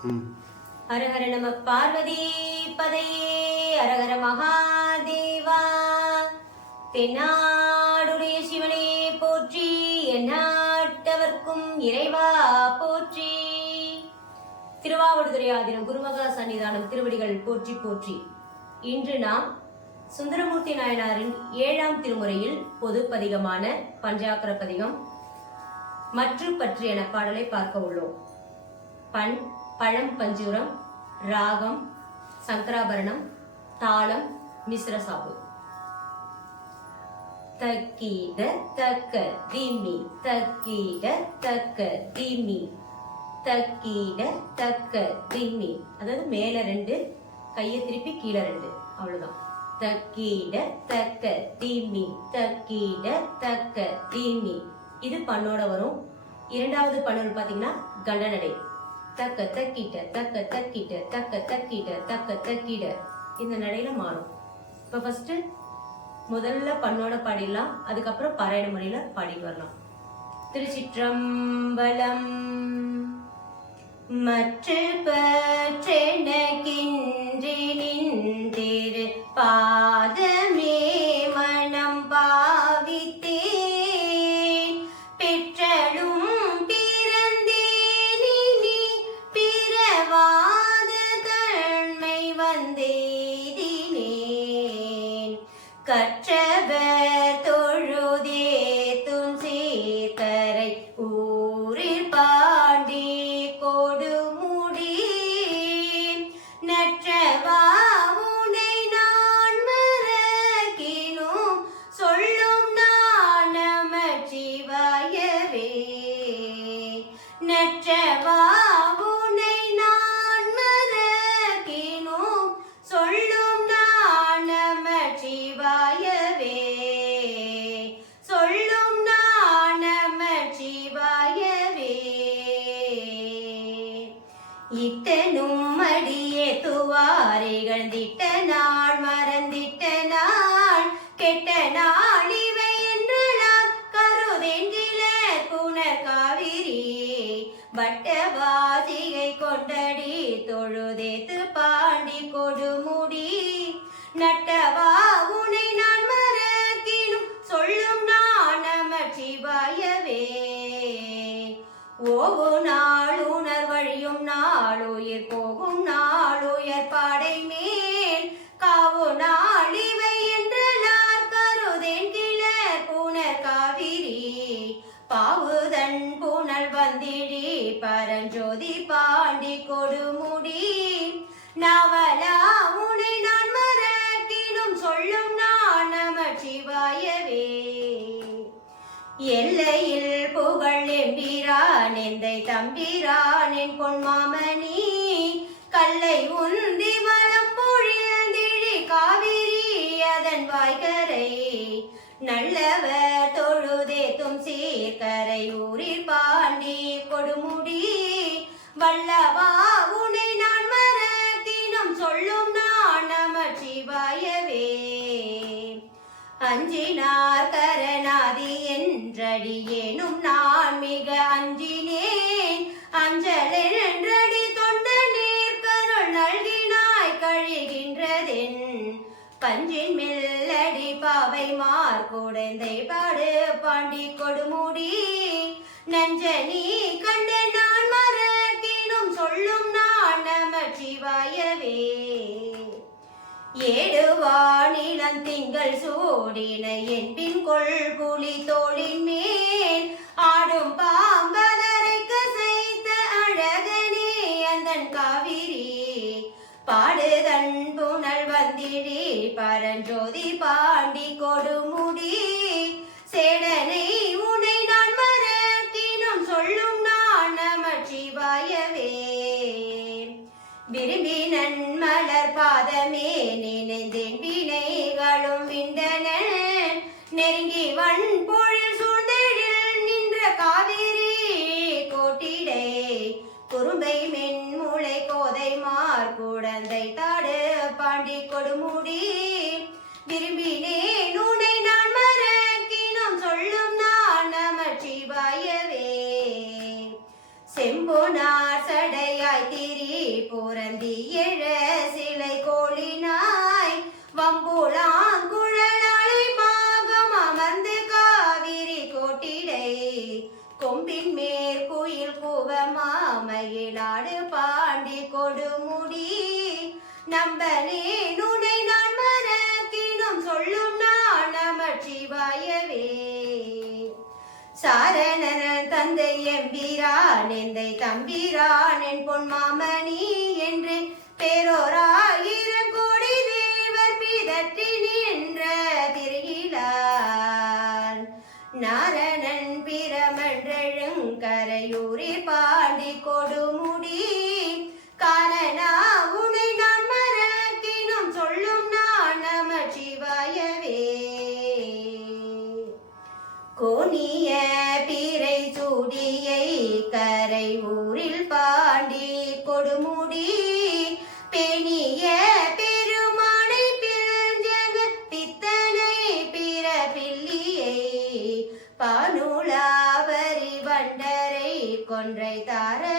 ஹரஹர நம பார்வதி பதையே ஹரஹர மகாதேவா. தென்னாடுடைய சிவனே போற்றி எந்நாட்டவர்க்கும் இறைவா போற்றி. திருவாவடுதுறை ஆதினம் குருமகா சன்னிதானம் திருவடிகள் போற்றி போற்றி. இன்று நாம் சுந்தரமூர்த்தி நாயனாரின் ஏழாம் திருமுறையில் பொது பதிகமான பஞ்சாக்கர பதிகம் மற்று பற்றி என பாடலை பார்க்க உள்ளோம். பண் பழம் பஞ்சுரம் ராகம் சங்கராபரணம் தாளம் மிஸ்ர சாப்பு. தக்கீட தக்க திமி தக்கீட தக்க திமி. தக்கீட தக்க திமி. அதாவது மேல ரெண்டு கையை திருப்பி கீழே ரெண்டு. அவ்வளவுதான். தக்கீட தக்க திமி. தக்கீட தக்க திமி. இது பண்ணோட வரும். இரண்டாவது பண்ணு பார்த்தீங்கன்னா கண்டனடை. தக்க தக்கிட்ட தக்க தக்கிட்ட தக்க தக்கிட்ட தக்க தக்கிட இந்த நடையில மாறும். இப்போ ஃபர்ஸ்ட் முதல்ல பண்ணோட பாடிடலாம் அதுக்கப்புறம் பாராயண முறையில பாடிட்டு வரலாம். திருச்சிற்றம்பலம் மற்ற பற்றெனக்கின்றி நின்றிரு நாள் மறந்திட்ட நாள் கெட்ட நாள் இவை என்றால் கருதென்றில புனர் காவிரி வட்டவாசிகை கொண்டடி தொழுதேத்து பாண்டி கொடுமுடி. நட்டவா உனை நான் மறக்கினும் சொல்லும் நான் நமச்சிவாயவே ஓ நாள் உணர் வழியும் நாளுயிர் போகும் பரஞ்சோதி பாண்டி கொடுமுடி. நவலா உனை நான் மறக்கினும் சொல்லும் நான் நமச்சிவாயவே. எல்லையில் புகழ் எம்பிரான் எந்தை தம்பிரான் என் பொன்மாமணி. கல்லை உந்தி மனம் பொழியந்திழி காவிரி அதன் வாய்கரை நல்லவர் தொழுதேத்தும் சீர்கரை ஊரில் பாண்டி கொடுமுடி. அஞ்சினார் கரணாதி என்றடியேனும் நான் மிக அஞ்சினேன். அஞ்சல் என்றடி தொண்ட நீர் கருள் நல்கினாய் கழிகின்றதென். பஞ்சின் மெல்லடி பாவை மார் குடந்தை பாடு பாண்டி கொடுமுடி. நஞ்சனி கண்டு நான் மறக்கினும் சொல்லும் நான் நம சிவாயவே ஏடுவானிலம் திங்கள் சூடின என்பின் கொள் புலி தோளின் மேல் ஆடும் பாம்பதரைக்கு செய்த அழகனே அந்தன் காவிரி நெருங்கி சூழ்ந்தெழில் நின்ற காவிரி கோட்டிடை குறும்பை மென்முளை கோதை மார் குடந்தை தாடு பாண்டி கொடுமுடி. நம்பரேனுடை நான் மறக்கினும் சொல்லும் நான் நமச்சிவாயவே சாரணன் தந்தை எம்பிரான் எந்தை தம்பிரான் என் பொன் மாமணி என்று பேரோராயிரம் கோடி தேவர் பிதற்றி நின்ற திரியிலார் நாரணன் பிரமன்றழுங்கரையூரி பாண்டி கொடுமு கோணிய பிறை சூடியை கரை ஊரில் பாண்டி கொடுமுடி. பெணிய பெருமானை பிறஞ்சக பித்தனை பிற பில்லியை பானுலாவரி வண்டரை கொன்றை தாரனை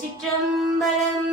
திருச்சிற்றம்பலம்